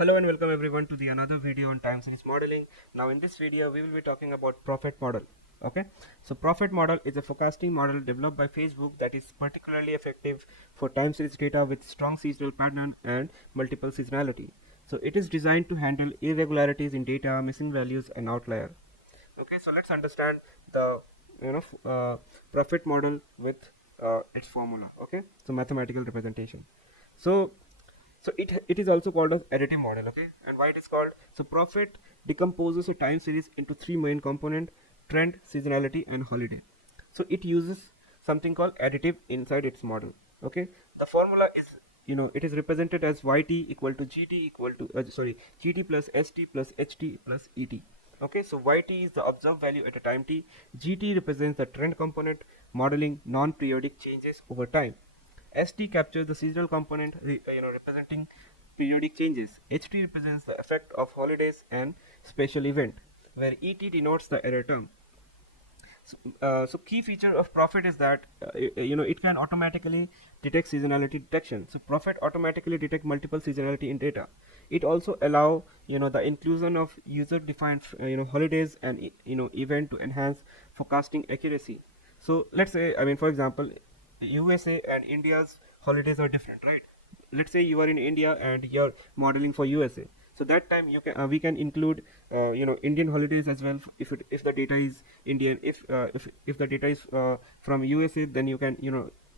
Hello and welcome everyone to the another video on time series modeling. Now in this video we will be talking about profit model. Okay, so profit model is a forecasting model developed by Facebook that is particularly effective for time series data with strong seasonal pattern and multiple seasonality. So it is designed to handle irregularities in data, missing values and outlier. Okay, so let's understand the profit model with its formula. Okay, so mathematical representation. So it is also called as additive model. Okay, and why it is called? So profit decomposes a time series into three main component: trend, seasonality and holiday. So it uses something called additive inside its model. Okay, the formula is, it is represented as yt equal to gt equal to gt plus st plus ht plus et. Okay, so yt is the observed value at a time t, gt represents the trend component modeling non-periodic changes over time, st captures the seasonal component representing periodic changes, ht represents the effect of holidays and special event, where et denotes the error term. So key feature of profit is that it can automatically detect seasonality detection. So profit automatically detect multiple seasonality in data. It also allow the inclusion of user defined holidays and event to enhance forecasting accuracy. So let's say, for example, USA and India's holidays are different, right? Let's say you are in India and you're modeling for USA. So that time we can include Indian holidays as well if the data is Indian. If the data is from USA, then you can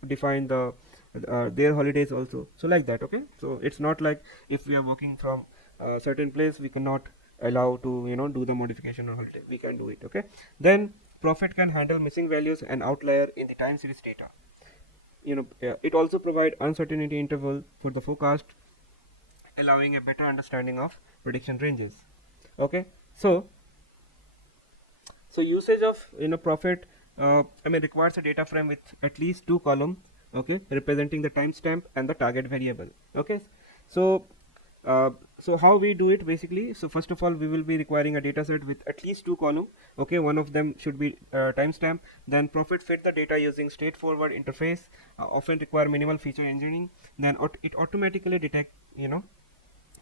define their holidays also. So like that. Okay. So it's not like if we are working from a certain place we cannot allow to do the modification on holiday. We can do it. Okay. Then profit can handle missing values and outlier in the time series data. It also provide uncertainty interval for the forecast, allowing a better understanding of prediction ranges. Okay, so usage of profit requires a data frame with at least two columns, okay, representing the timestamp and the target variable. Okay, so so how we do it basically? So first of all, we will be requiring a data set with at least two columns. Okay, one of them should be timestamp. Then profit fit the data using straightforward interface, often require minimal feature engineering. Then it automatically detect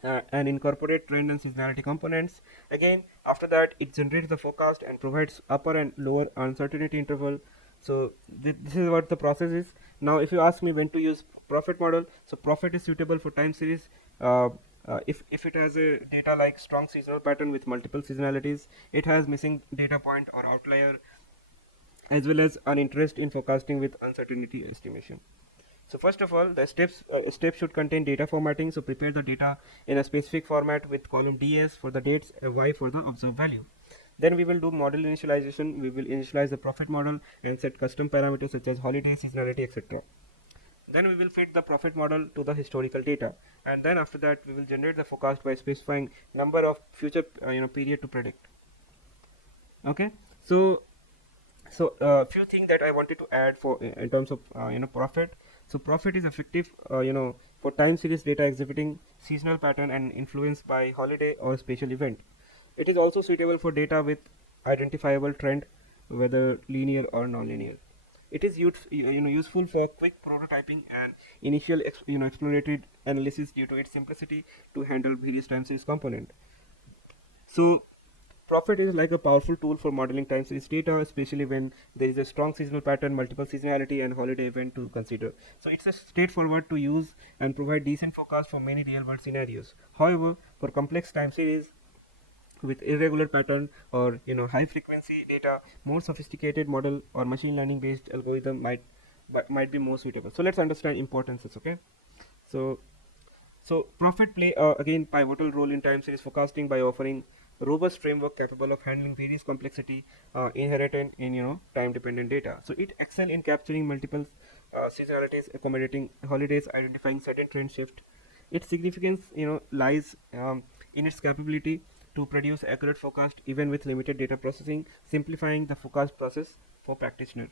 and incorporate trend and seasonality components. Again, after that, it generates the forecast and provides upper and lower uncertainty interval. So this is what the process is. Now, if you ask me when to use profit model, so profit is suitable for time series if it has a data like strong seasonal pattern with multiple seasonalities, it has missing data point or outlier, as well as an interest in forecasting with uncertainty estimation. So first of all, the steps should contain data formatting. So prepare the data in a specific format with column ds for the dates and y for the observed value. Then we will do model initialization. We will initialize the profit model and set custom parameters such as holiday, seasonality, etc. Then we will fit the profit model to the historical data, and then after that we will generate the forecast by specifying number of future period to predict. Okay, so few things that I wanted to add for in terms of profit. So profit is effective for time series data exhibiting seasonal pattern and influenced by holiday or special event. It is also suitable for data with identifiable trend, whether linear or non-linear. It is useful for quick prototyping and initial exploratory analysis due to its simplicity to handle various time series component. So profit is like a powerful tool for modeling time series data, especially when there is a strong seasonal pattern, multiple seasonality, and holiday event to consider. So it's a straightforward to use and provide decent forecast for many real-world scenarios. However, for complex time series with irregular pattern or high frequency data, more sophisticated model or machine learning based algorithm might be more suitable. So let's understand importances. Okay, so profit play again pivotal role in time series forecasting by offering robust framework capable of handling various complexity inherent in time dependent data. So it excel in capturing multiple seasonalities, accommodating holidays, identifying certain trend shift. Its significance lies in its capability to produce accurate forecast even with limited data processing, simplifying the forecast process for practitioner.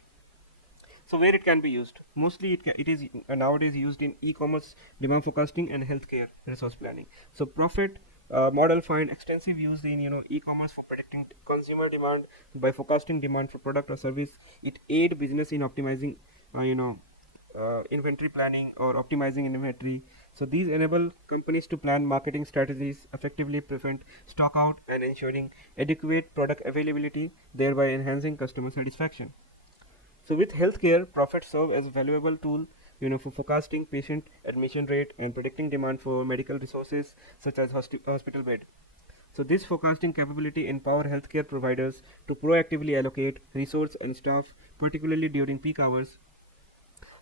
So where it can be used? Mostly it is nowadays used in e-commerce, demand forecasting, and healthcare resource planning. So profit model find extensive use in e-commerce for predicting consumer demand by forecasting demand for product or service. It aid business in optimizing inventory planning or optimizing inventory. So these enable companies to plan marketing strategies, effectively prevent stock out, and ensuring adequate product availability, thereby enhancing customer satisfaction. So with healthcare, profits serve as a valuable tool, for forecasting patient admission rate and predicting demand for medical resources such as hospital bed. So this forecasting capability empower healthcare providers to proactively allocate resource and staff, particularly during peak hours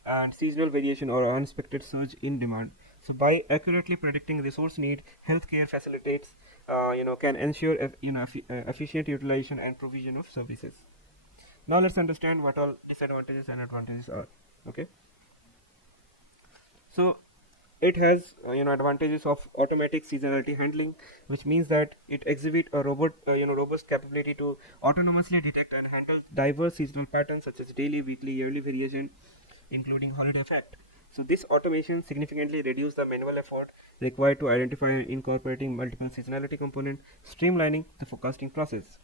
and seasonal variation or unexpected surge in demand. So by accurately predicting resource need, healthcare facilitates, can ensure efficient utilization and provision of services. Now let's understand what all disadvantages and advantages are. Okay. So it has advantages of automatic seasonality handling, which means that it exhibits a robust capability to autonomously detect and handle diverse seasonal patterns such as daily, weekly, yearly variation, including holiday effect. So this automation significantly reduces the manual effort required to identify and incorporating multiple seasonality components, streamlining the forecasting process.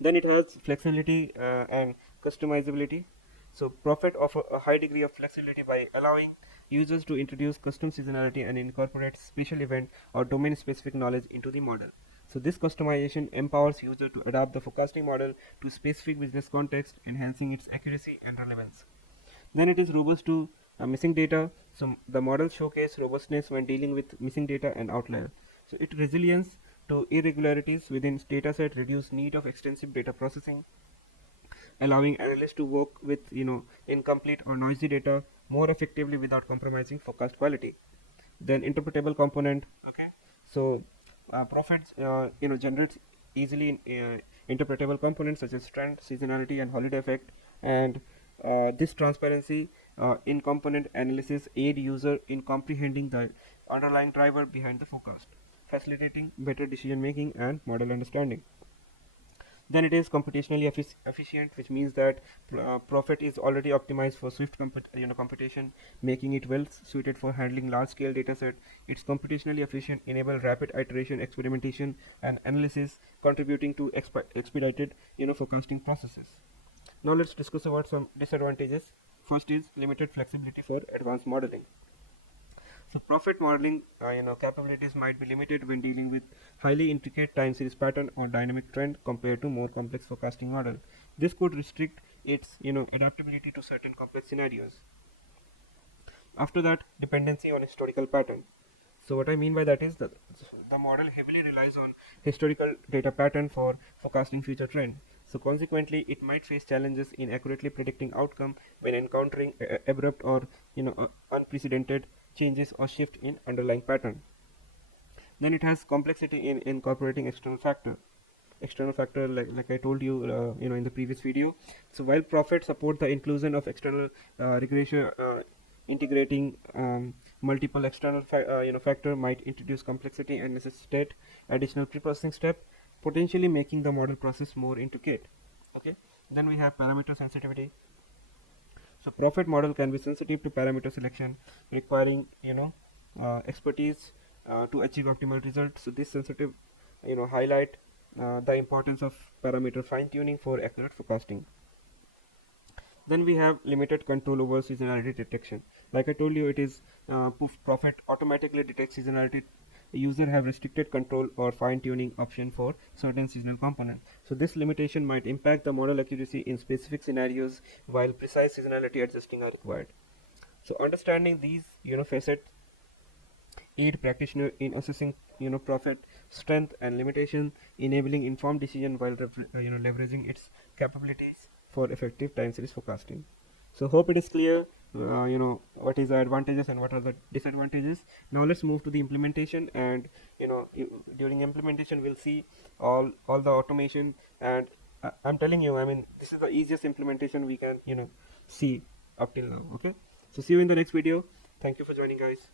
Then it has flexibility and customizability. So Profit offers a high degree of flexibility by allowing users to introduce custom seasonality and incorporate special event or domain specific knowledge into the model. So this customization empowers user to adapt the forecasting model to specific business context, enhancing its accuracy and relevance. Then it is robust to missing data. So the model showcase robustness when dealing with missing data and outlier. So it resilience to irregularities within dataset, reduce need of extensive data processing, allowing analysts to work with incomplete or noisy data more effectively without compromising forecast quality. Then interpretable component. Okay, so Profits generates easily interpretable components such as trend, seasonality, and holiday effect, and this transparency in component analysis aid user in comprehending the underlying driver behind the forecast, facilitating better decision making and model understanding. Then it is computationally efficient, which means that Profit is already optimized for swift computation, making it well suited for handling large scale dataset. It's computationally efficient, enable rapid iteration, experimentation, and analysis, contributing to expedited forecasting processes. Now let's discuss about some disadvantages. First is limited flexibility for advanced modeling. So Profit modeling capabilities might be limited when dealing with highly intricate time series pattern or dynamic trend compared to more complex forecasting model. This could restrict its adaptability to certain complex scenarios. After that, dependency on historical pattern. So what I mean by that is that the model heavily relies on historical data pattern for forecasting future trend. So consequently, it might face challenges in accurately predicting outcome when encountering abrupt or unprecedented changes or shift in underlying pattern. Then it has complexity in incorporating external factor. External factor, like I told you, in the previous video. So while Profit support the inclusion of external regression, integrating multiple external factor might introduce complexity and necessitate additional pre-processing step, potentially making the model process more intricate. Okay. Then we have parameter sensitivity. So Profit model can be sensitive to parameter selection, requiring expertise to achieve optimal results. So this sensitive highlight the importance of parameter fine tuning for accurate forecasting. Then we have limited control over seasonality detection. Like I told you, it is Profit automatically detects seasonality. User have restricted control or fine tuning option for certain seasonal component. So this limitation might impact the model accuracy in specific scenarios, while precise seasonality adjusting are required. So understanding these facets aid practitioner in assessing Profit strength and limitation, enabling informed decision while leveraging its capabilities for effective time series forecasting. So hope it is clear what is the advantages and what are the disadvantages. Now let's move to the implementation, and during implementation we'll see all the automation, and I'm telling you, I mean, this is the easiest implementation we can see up till now. Okay, so see you in the next video. Thank you for joining, guys.